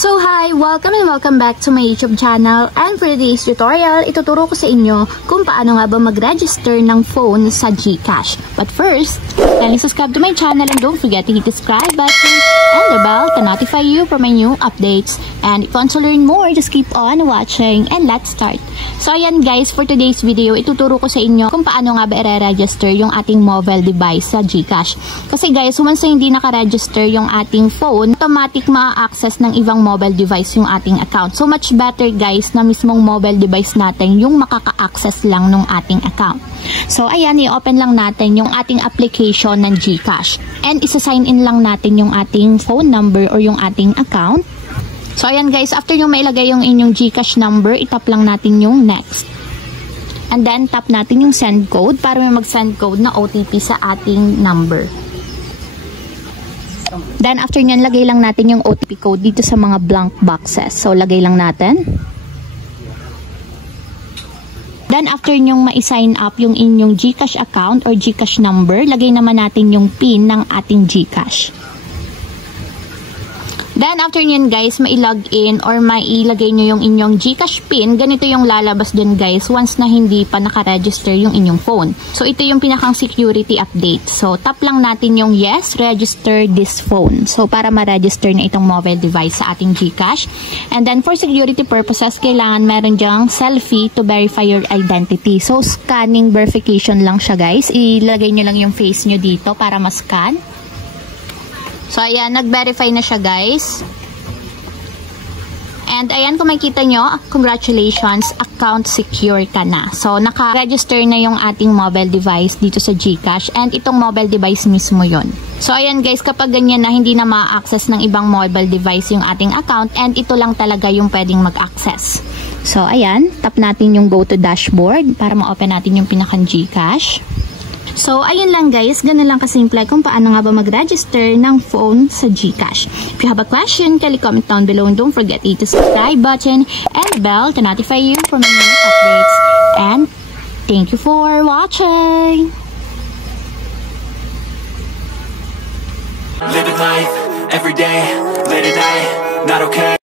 So hi! Welcome and welcome back to my YouTube channel, and for today's tutorial, ituturo ko sa inyo kung paano nga ba mag-register ng phone sa GCash. But first, kindly subscribe to my channel and don't forget to hit the subscribe button and the bell to notify you for my new updates. And if you want to learn more, just keep on watching and let's start. So ayan guys, for today's video, ituturo ko sa inyo kung paano nga ba i-register yung ating mobile device sa GCash. Kasi guys, once na hindi naka-register yung ating phone, automatic ma-access ng ibang mobile device yung ating account. So much better guys na mismong mobile device natin yung makaka-access lang ng ating account. So ayan, i-open lang natin yung ating application ng GCash. And isa-sign in lang natin yung ating phone number or yung ating account. So ayan guys, after nyo mailagay yung inyong GCash number, itap lang natin yung next. And then tap natin yung send code para may mag-send code na OTP sa ating number. Then after nyan, lagay lang natin yung OTP code dito sa mga blank boxes. So lagay lang natin. Then after nyong ma-sign up yung inyong GCash account or GCash number, lagay naman natin yung PIN ng ating GCash. Then after nyan guys, mai-login or mailagay nyo yung inyong GCash PIN, ganito yung lalabas dun guys once na hindi pa naka-register yung inyong phone. So ito yung pinakang security update. So tap lang natin yung yes, register this phone. So para ma-register na itong mobile device sa ating GCash. And then for security purposes, kailangan meron dyang selfie to verify your identity. So scanning verification lang siya guys. Ilagay nyo lang yung face nyo dito para ma-scan. So, ayan, nag-verify na siya, guys. And, ayan, kung makikita nyo, congratulations, account secure ka na. So, naka-register na yung ating mobile device dito sa GCash. And, itong mobile device mismo yon. So, ayan, guys, kapag ganyan na, hindi na ma-access ng ibang mobile device yung ating account. And, ito lang talaga yung pwedeng mag-access. So, ayan, tap natin yung go to dashboard para ma-open natin yung pinakang GCash. So, ayun lang guys, ganun lang kasimple kung paano nga ba mag-register ng phone sa GCash. If you have a question, kindly comment down below and don't forget to hit the subscribe button and the bell to notify you for my new updates. And thank you for watching! Living life, every day, late at night, not okay.